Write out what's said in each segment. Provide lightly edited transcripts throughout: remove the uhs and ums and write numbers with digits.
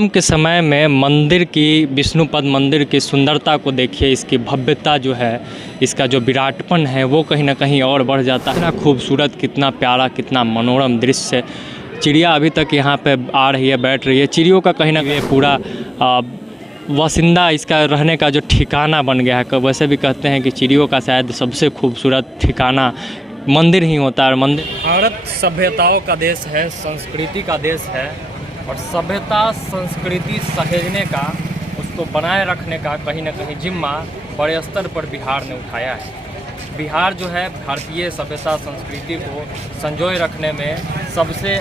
शाम के समय में मंदिर की विष्णुपद मंदिर की सुंदरता को देखिए, इसकी भव्यता जो है, इसका जो विराटपन है वो कहीं ना कहीं और बढ़ जाता है। कितना खूबसूरत, कितना प्यारा, कितना मनोरम दृश्य। चिड़िया अभी तक यहाँ पे आ रही है, बैठ रही है। चिड़ियों का कहीं ना कहीं पूरा वासिंदा इसका रहने का जो ठिकाना बन गया है। वैसे भी कहते हैं कि चिड़ियों का शायद सबसे खूबसूरत ठिकाना मंदिर ही होता है। मंदिर भारत सभ्यताओं का देश है, संस्कृति का देश है, और सभ्यता संस्कृति सहेजने का, उसको बनाए रखने का कहीं ना कहीं जिम्मा बड़े स्तर पर बिहार ने उठाया है। बिहार जो है भारतीय सभ्यता संस्कृति को संजोए रखने में सबसे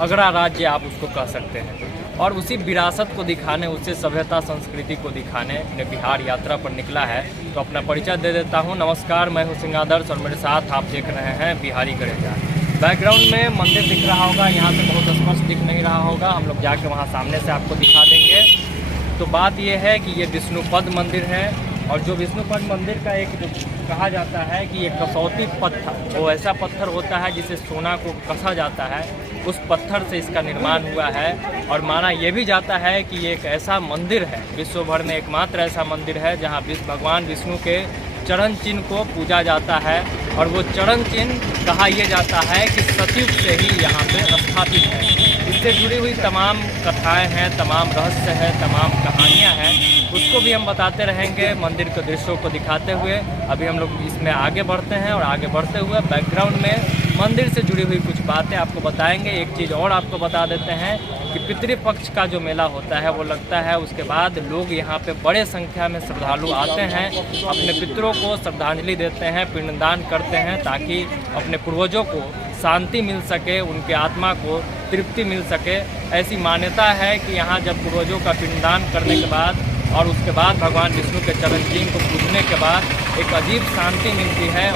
अग्रणी राज्य आप उसको कह सकते हैं, और उसी विरासत को दिखाने, उससे सभ्यता संस्कृति को दिखाने ने बिहार यात्रा पर निकला है। तो अपना परिचय दे देता हूँ। नमस्कार, मैं हूँ सिंगादर्श और मेरे साथ आप देख रहे हैं बिहारी करेजा। बैकग्राउंड में मंदिर दिख रहा होगा, यहाँ से बहुत स्पष्ट दिख नहीं रहा होगा, हम लोग जाके वहाँ सामने से आपको दिखा देंगे। तो बात यह है कि ये विष्णुपद मंदिर है, और जो विष्णुपद मंदिर का एक जो कहा जाता है कि ये कसौती पत्थर, वो ऐसा पत्थर होता है जिसे सोना को कसा जाता है, उस पत्थर से इसका निर्माण हुआ है। और माना यह भी जाता है कि ये एक ऐसा मंदिर है, विश्व भर में एकमात्र ऐसा मंदिर है जहाँ भगवान विष्णु के चरण चिन्ह को पूजा जाता है। और वो चरण चिन्ह कहा यह जाता है कि सतयुग से ही यहाँ पे स्थापित है। इससे जुड़ी हुई तमाम कथाएं हैं, तमाम रहस्य है, तमाम कहानियाँ हैं, उसको भी हम बताते रहेंगे मंदिर के दृश्यों को दिखाते हुए। अभी हम लोग इसमें आगे बढ़ते हैं, और आगे बढ़ते हुए बैकग्राउंड में मंदिर से जुड़ी हुई कुछ बातें आपको बताएंगे। एक चीज़ और आपको बता देते हैं कि पितृपक्ष का जो मेला होता है वो लगता है, उसके बाद लोग यहाँ पे बड़े संख्या में श्रद्धालु आते हैं, अपने पितरों को श्रद्धांजलि देते हैं, पिंडदान करते हैं, ताकि अपने पूर्वजों को शांति मिल सके, उनके आत्मा को तृप्ति मिल सके। ऐसी मान्यता है कि यहाँ जब पूर्वजों का पिंडदान करने के बाद और उसके बाद भगवान विष्णु के चरण चिन्ह को पूजने के बाद एक अजीब शांति मिलती है,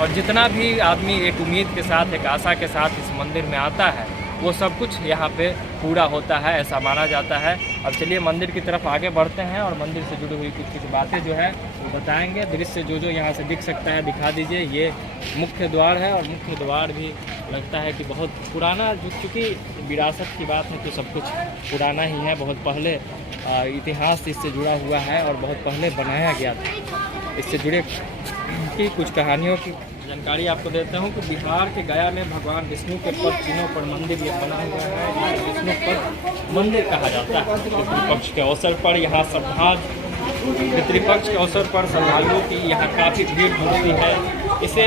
और जितना भी आदमी एक उम्मीद के साथ, एक आशा के साथ इस मंदिर में आता है, वो सब कुछ यहाँ पे पूरा होता है, ऐसा माना जाता है। अब चलिए मंदिर की तरफ आगे बढ़ते हैं, और मंदिर से जुड़ी हुई कुछ बातें जो है वो बताएंगे। दृश्य जो यहाँ से दिख सकता है दिखा दीजिए। ये मुख्य द्वार है, और मुख्य द्वार भी लगता है कि बहुत पुराना, जो चूँकि विरासत की बात है तो सब कुछ पुराना ही है, बहुत पहले इतिहास इससे जुड़ा हुआ है और बहुत पहले बनाया गया था। इससे जुड़े की कुछ कहानियों की जानकारी आपको देता हूँ कि बिहार के गया में भगवान विष्णु के पद चिन्हों पर मंदिर ये बना हुआ है, विष्णु पद मंदिर कहा जाता है। पितृपक्ष के अवसर पर यहाँ पितृपक्ष के अवसर पर श्रद्धालुओं की यहाँ काफ़ी भीड़ जुड़ती है। इसे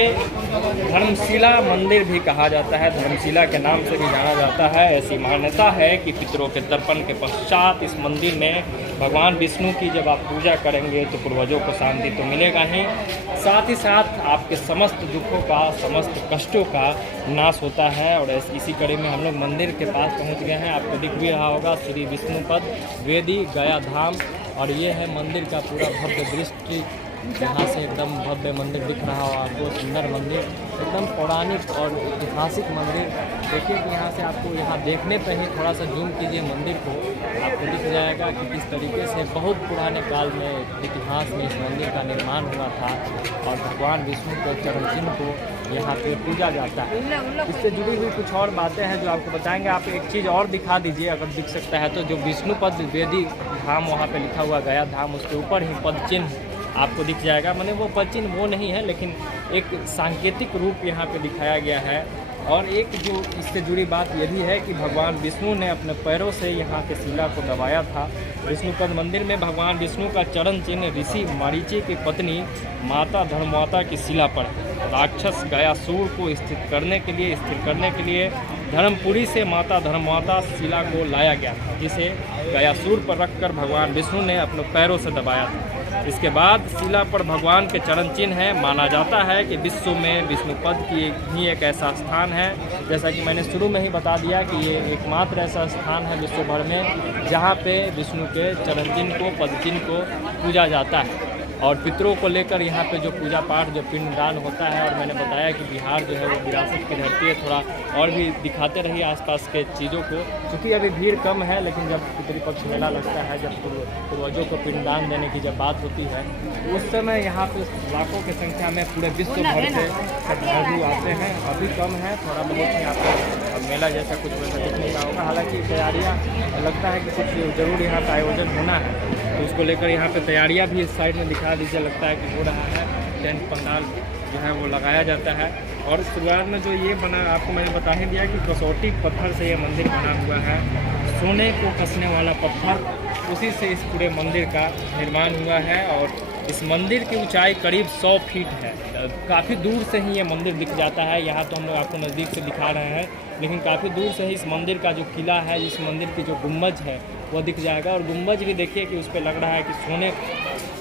धर्मशिला मंदिर भी कहा जाता है, धर्मशिला के नाम से भी जाना जाता है। ऐसी मान्यता है कि पितरों के तर्पण के पश्चात इस मंदिर में भगवान विष्णु की जब आप पूजा करेंगे तो पूर्वजों को शांति तो मिलेगा ही, साथ ही साथ आपके समस्त दुखों का, समस्त कष्टों का नाश होता है। और इसी कड़ी में हम लोग मंदिर के पास पहुंच गए हैं। आपको दिख भी रहा होगा श्री विष्णुपद वेदी गया धाम, और ये है मंदिर का पूरा भव्य दृश्य। यहाँ से एकदम भव्य मंदिर दिख रहा हो आपको, सुंदर मंदिर, एकदम पौराणिक और ऐतिहासिक मंदिर। देखिए कि यहाँ से आपको, यहाँ देखने पर ही थोड़ा सा जूम कीजिए मंदिर को, आपको दिख जाएगा कि किस तरीके से बहुत पुराने काल में इतिहास में इस मंदिर का निर्माण हुआ था, और भगवान विष्णु के चरण चिन्ह को यहाँ पे पूजा जाता है। इससे जुड़ी हुई कुछ और बातें हैं जो आपको बताएंगे। आप एक चीज़ और दिखा दीजिए अगर दिख सकता है तो, जो विष्णुपद वेदी धाम वहाँ पे लिखा हुआ गया धाम, उसके ऊपर ही पद चिन्ह आपको दिख जाएगा। मैंने वो पद चिन्ह वो नहीं है, लेकिन एक सांकेतिक रूप यहाँ पे दिखाया गया है। और एक जो इससे जुड़ी बात ये भी है कि भगवान विष्णु ने अपने पैरों से यहाँ के शिला को दबाया था। विष्णुपद मंदिर में भगवान विष्णु का चरण चिन्ह ऋषि मरीचि की पत्नी माता धर्ममाता की शिला पर राक्षस गयासुर को स्थिर करने के लिए धर्मपुरी से माता धर्ममाता शिला को लाया गया, जिसे गयासुर पर रखकर भगवान विष्णु ने अपने पैरों से दबाया था। इसके बाद शिला पर भगवान के चरण चिन्ह है। माना जाता है कि विश्व में विष्णुपद की ही एक ऐसा स्थान है, जैसा कि मैंने शुरू में ही बता दिया कि ये एकमात्र ऐसा स्थान है विश्व भर में जहाँ पे विष्णु के चरण चिन्ह को, पद चिन्ह को पूजा जाता है। और पितरों को लेकर यहाँ पे जो पूजा पाठ, जो पिंडदान होता है। और मैंने बताया कि बिहार जो है वो विरासत की धरती है, थोड़ा और भी दिखाते रहिए आसपास के चीज़ों को, क्योंकि अभी भीड़ कम है। लेकिन जब पितृपक्ष मेला लगता है, जब पूर्वजों को पिंडदान देने की जब बात होती है, उस समय यहाँ पे लाखों की संख्या में पूरे विश्व भर से श्रद्धालु आते हैं। अभी कम है, थोड़ा बहुत यहाँ पर मेला जैसा कुछ वैसा दिखने का होगा। हालांकि तैयारियां लगता है कि कुछ ज़रूर यहाँ पर आयोजन होना है, तो उसको लेकर यहाँ पे तैयारियां भी इस साइड में दिखा दीजिए, लगता है कि हो रहा है। टेंट पंडाल जो है वो लगाया जाता है। और शुरुआत में जो ये बना, आपको मैंने बता ही दिया कि कसौटी पत्थर से ये मंदिर बना हुआ है, सोने को कसने वाला पत्थर, उसी से इस पूरे मंदिर का निर्माण हुआ है। और इस मंदिर की ऊंचाई करीब 100 फीट है। काफ़ी दूर से ही ये मंदिर दिख जाता है। यहाँ तो हम लोग आपको नज़दीक से दिखा रहे हैं, लेकिन काफ़ी दूर से ही इस मंदिर का जो किला है, इस मंदिर की जो गुम्बज है वो दिख जाएगा। और गुम्बज भी देखिए कि उस पर लग रहा है कि सोने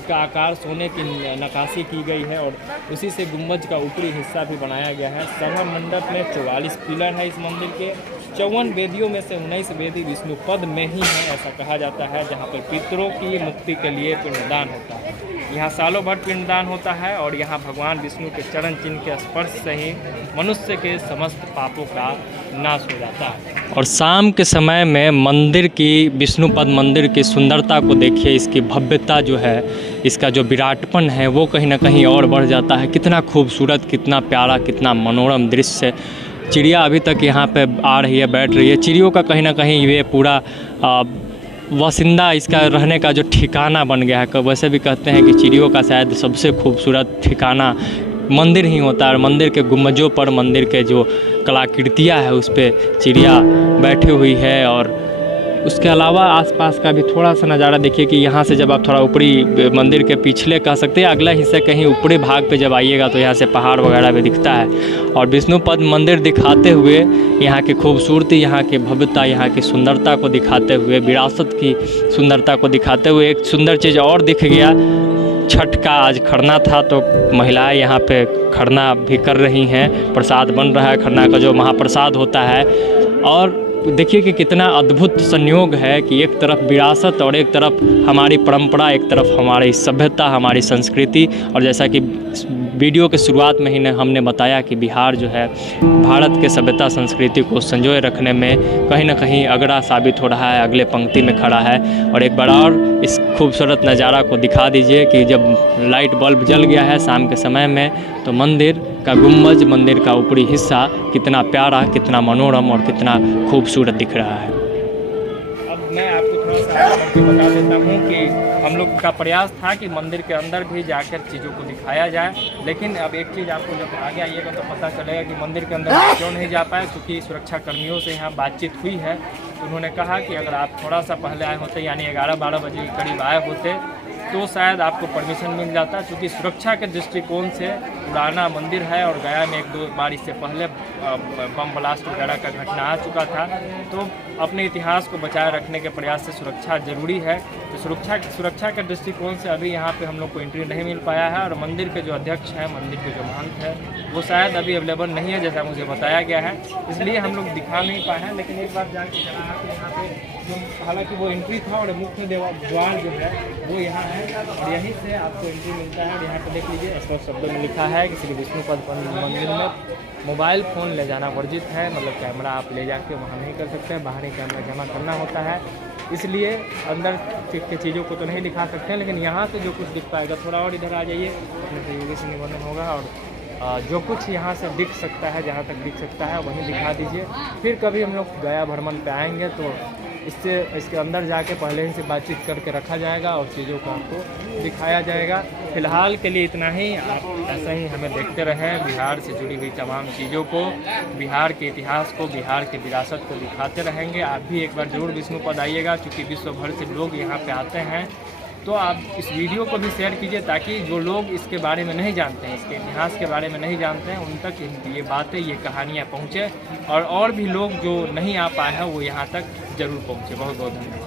का आकार, सोने की नक्काशी की गई है, और उसी से गुम्बज का ऊपरी हिस्सा भी बनाया गया है। सभा मंडप में 44 पिलर है इस मंदिर के। 54 वेदियों में से 19 वेदी विष्णु पद में ही है, ऐसा कहा जाता है, जहाँ पर पितरों की मुक्ति के लिए पिंडदान होता है। यहाँ सालों भर पिंडदान होता है, और यहाँ भगवान विष्णु के चरण चिन्ह के स्पर्श से ही मनुष्य के समस्त पापों का नाश हो जाता है। और शाम के समय में मंदिर की, विष्णुपद मंदिर की सुंदरता को देखिए, इसकी भव्यता जो है, इसका जो विराटपन है वो कहीं ना कहीं और बढ़ जाता है। कितना खूबसूरत, कितना प्यारा, कितना मनोरम दृश्य। चिड़िया अभी तक यहाँ पे आ रही है, बैठ रही है। चिड़ियों का कहीं ना कहीं ये पूरा वासिंदा, इसका रहने का जो ठिकाना बन गया है। वैसे भी कहते हैं कि चिड़ियों का शायद सबसे खूबसूरत ठिकाना मंदिर ही होता है। और मंदिर के गुम्बजों पर, मंदिर के जो कलाकृतियाँ है उस पर चिड़िया बैठी हुई है। और उसके अलावा आसपास का भी थोड़ा सा नज़ारा देखिए कि यहाँ से जब आप थोड़ा ऊपरी, मंदिर के पिछले कह सकते हैं, अगला हिस्सा कहीं ऊपरी भाग पे जब आइएगा तो यहाँ से पहाड़ वगैरह भी दिखता है। और विष्णुपद मंदिर दिखाते हुए, यहाँ की खूबसूरती, यहाँ की भव्यता, यहाँ की सुंदरता को दिखाते हुए, विरासत की सुंदरता को दिखाते हुए एक सुंदर चीज़ और दिख गया। छठ का आज खरना था, तो महिलाएं यहाँ पे खरना भी कर रही हैं। प्रसाद बन रहा है, खरना का जो महाप्रसाद होता है। और देखिए कि कितना अद्भुत संयोग है कि एक तरफ विरासत और एक तरफ हमारी परंपरा, एक तरफ हमारी सभ्यता, हमारी संस्कृति। और जैसा कि वीडियो के शुरुआत में ही हमने बताया कि बिहार जो है भारत के सभ्यता संस्कृति को संजोए रखने में कहीं ना कहीं अगड़ा साबित हो रहा है, अगले पंक्ति में खड़ा है। और एक बार और इस खूबसूरत नज़ारा को दिखा दीजिए कि जब लाइट बल्ब जल गया है शाम के समय में, तो मंदिर का गुम्बज, मंदिर का ऊपरी हिस्सा कितना प्यारा, कितना मनोरम और कितना खूबसूरत दिख रहा है। अब मैं आपको थोड़ा सा आगे बता देता हूँ कि हम लोग का प्रयास था कि मंदिर के अंदर भी जाकर चीज़ों को दिखाया जाए, लेकिन अब एक चीज़ आपको जब आगे आइएगा तो पता चलेगा कि मंदिर के अंदर क्यों नहीं जा पाए। क्योंकि सुरक्षा कर्मियों से यहाँ बातचीत हुई है, तो उन्होंने कहा कि अगर आप थोड़ा सा पहले आए होते, यानी 11-12 बजे के करीब आए होते, तो शायद आपको परमिशन मिल जाता। क्योंकि सुरक्षा के दृष्टिकोण से पुराना मंदिर है, और गया में 1-2 बार इससे पहले बम ब्लास्ट वगैरह का घटना आ चुका था। तो अपने इतिहास को बचाए रखने के प्रयास से सुरक्षा ज़रूरी है। तो सुरक्षा के दृष्टिकोण से अभी यहाँ पे हम लोग को एंट्री नहीं मिल पाया है। और मंदिर के जो अध्यक्ष हैं, मंदिर के जो महंत हैं, वो शायद अभी अवेलेबल नहीं है, जैसा मुझे बताया गया है, इसलिए हम लोग दिखा नहीं पाए हैं। लेकिन एक बार जाके यहाँ पे जो, हालांकि वो एंट्री था और मुख्य द्वार जो है वो यहाँ है, और यहीं से आपको एंट्री मिलता है। और यहाँ पे देख लीजिए, स्पष्ट शब्दों में लिखा है कि श्री विष्णुपद मंदिर में मोबाइल फ़ोन ले जाना वर्जित है। मतलब कैमरा आप ले जाके वहाँ नहीं कर सकते हैं, बाहरी कैमरा जमा करना होता है, इसलिए अंदर की चीज़ों को तो नहीं दिखा सकते हैं। लेकिन यहाँ से जो कुछ दिख पाएगा, थोड़ा और इधर आ जाइए, अपने सहयोगी से निवेदन होगा, और जो कुछ यहाँ से दिख सकता है, जहाँ तक दिख सकता है वहीं दिखा दीजिए। फिर कभी हम लोग गया भ्रमण पे आएंगे तो इसके अंदर जाके पहले ही से बातचीत करके रखा जाएगा और चीज़ों को आपको दिखाया जाएगा। फ़िलहाल के लिए इतना ही। आप ऐसा ही हमें देखते रहें, बिहार से जुड़ी हुई तमाम चीज़ों को, बिहार के इतिहास को, बिहार की विरासत को दिखाते रहेंगे। आप भी एक बार ज़रूर विष्णुपद आइएगा, क्योंकि विश्व भर से लोग यहाँ पे आते हैं। तो आप इस वीडियो को भी शेयर कीजिए, ताकि जो लोग इसके बारे में नहीं जानते हैं, इसके इतिहास के बारे में नहीं जानते हैं, उन तक ये बातें, ये कहानियाँ पहुँचे, और भी लोग जो नहीं आ पाए हैं वो यहाँ तक ज़रूर पहुँचे। बहुत बहुत धन्यवाद।